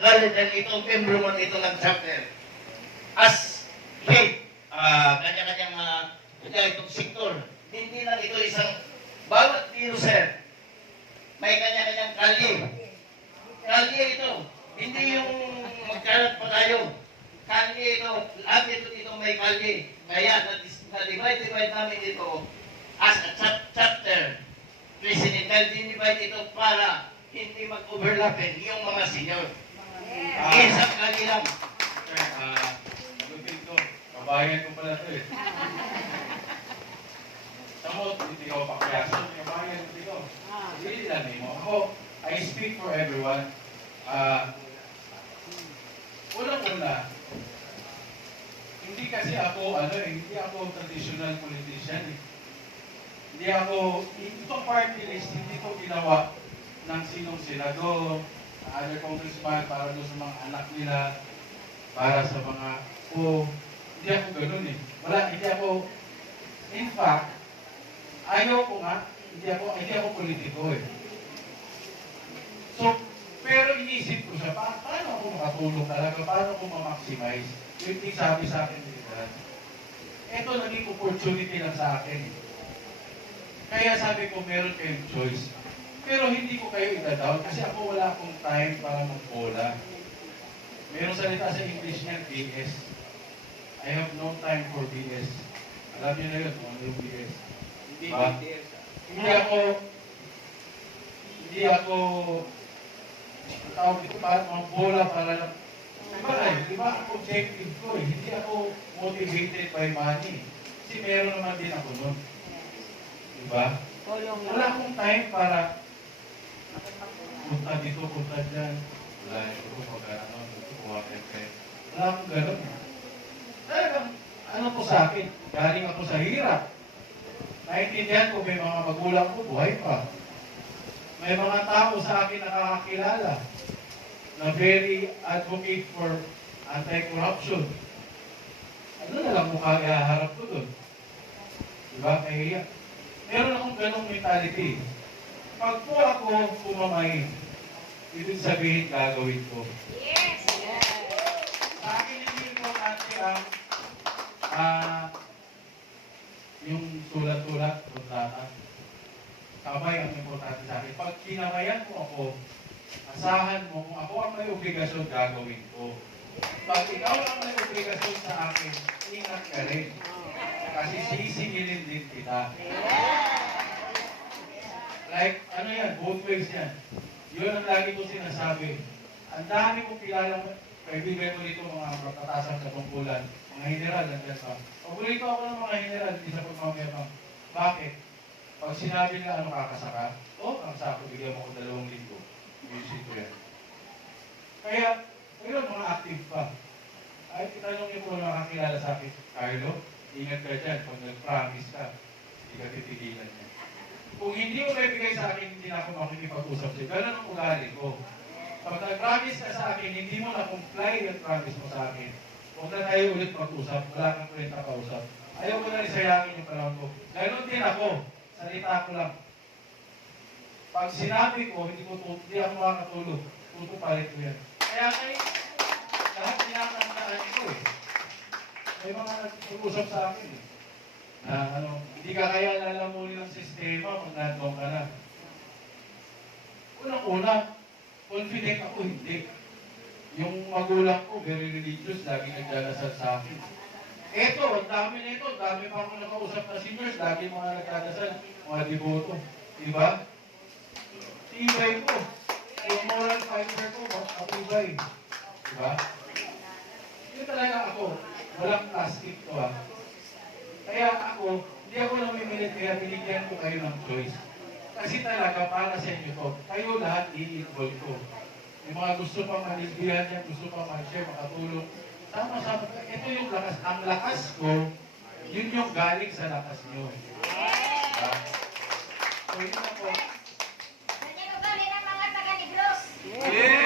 Ganyan itong membro mo ito ng chapter. As head, kanya-kanyang itong sektor. Hindi lang ito isang, bawat biro, sir, may kanya-kanyang kalye. Kalye ito. Hindi yung magkalat pa tayo. Kalye ito. Lahat ito may kalye. Kaya na-divide namin ito as a chapter. President, dahil dinivide ito para hindi mag-overlapping yung mga senior. Isang kalye lang. Lupin ko. Kabayan ko pala ito eh. Samot, hindi ko pakyason. Kabayan ko dito. Hindi lang mo. Ako, I speak for everyone. Unang-una, hindi kasi ako, hindi ako traditional politician eh. Hindi ako, itong party list, hindi ko ginawa ng sinong senador, other congressman, para doon sa mga anak nila, para sa mga hindi ako ganun eh. Hindi ako, in fact, ayaw ko nga, hindi ako politiko eh. So, pero inisip ko siya, paano ako makatulong talaga, paano ako ma-maximize? Yung sabi sa akin nila, eto naging opportunity lang sa akin. Kaya sabi ko, meron kayong choice. Pero hindi ko kayo ida-down kasi ako wala akong time para mag-bola. Meron salita sa English niyan, BS. I have no time for BS. Alam niyo na yun, kung ano yung BS. Hindi ako, tawag dito, para mag-bola para lang. Diba ang objective ko eh. Hindi ako motivated by money. Kasi meron naman din ako nun. Diba? Wala akong time para punta dito, punta dyan. Wala ito, pag-ano, whatever. Wala akong gano'n. Talagang, ano po sa akin? Galing ako sa hirap. Naintindihan ko, may mga magulang ko, buhay pa. May mga tao sa akin nakakakilala na very advocate for anti-corruption. Ano na lang mukha ihaharap ko doon? Diba? Kaya, meron akong ganong mentality. Pag po ako pumamay, ibig sabihin gagawin ko. Yes! Sa akin hindi importante ang yung sulat-sulat, kontrata. Kamay ang importante sa akin. Pag kinamayan mo ako, asahan mo kung ako ang may obligasyon, gagawin ko. Pag ikaw ang may obligasyon sa akin, ingat ka rin. Kasi sisingilin din kita. Like, ano yan, both ways yan. Yun ang lagi ko sinasabi. Ang dami kong kilala mo, kaibigan ko dito mga matatasan sa tungkulan, mga general, nandiyan pa. Paborito ako ng mga general, hindi sa pagmamayabang. Bakit? Pag sinabi nila ano kakasaka, ang sako, bigyan mo ko 2 linggo. Music ko yan. Kaya, ngayon mga active pa. Ay, itanong niyo po nakakilala sa akin, Carlo, ingat ka dyan, pag nag-promise ka, hindi ka titigilan niya. Kung hindi mo naibigay sa akin, hindi na ako makikipag-usap sa'yo. Ganun ang ugali ko. Pag nag-promise ka sa akin, hindi mo na-comply yung promise mo sa akin. Huwag na tayo ulit mag-usap, wala kang kwenta kausap. Ayaw ko na isayangin yung panahon ko. Ganun din ako. Salita ko lang. Pag sinabi ko, hindi ako makakatulog. Tutupalit ko yan. Kaya lahat tinatandaan ko eh. May mga nag-usap sa akin eh. Na hindi ka kaya lalamunin ng sistema kung nandun ka na. Unang-una, confident ako hindi. Yung magulang ko, very religious, lagi nagdadasal sa akin. Eto, ang dami nito, dami pa ako nakausap na seniors, lagi mga nagdadasal, mga deboto. Diba? Tibay ko. Yung moral fiber ko, matibay. Diba? Yun talaga ako. Walang plastic to ha. Kaya ako, hindi ako namimilit, kaya binigyan ko kayo ng choice. Kasi talaga, para sa inyo to, kayo lahat i-involve ko. Yung mga gusto pang manilbihan niya, gusto pang mag-share, makatulong. Sama-sama. Ito yung lakas. Ang lakas ko, yun yung galing sa lakas nyo. So, yun ako. Nandiyan ka ba rin ang mga taga-Negros? Yeah!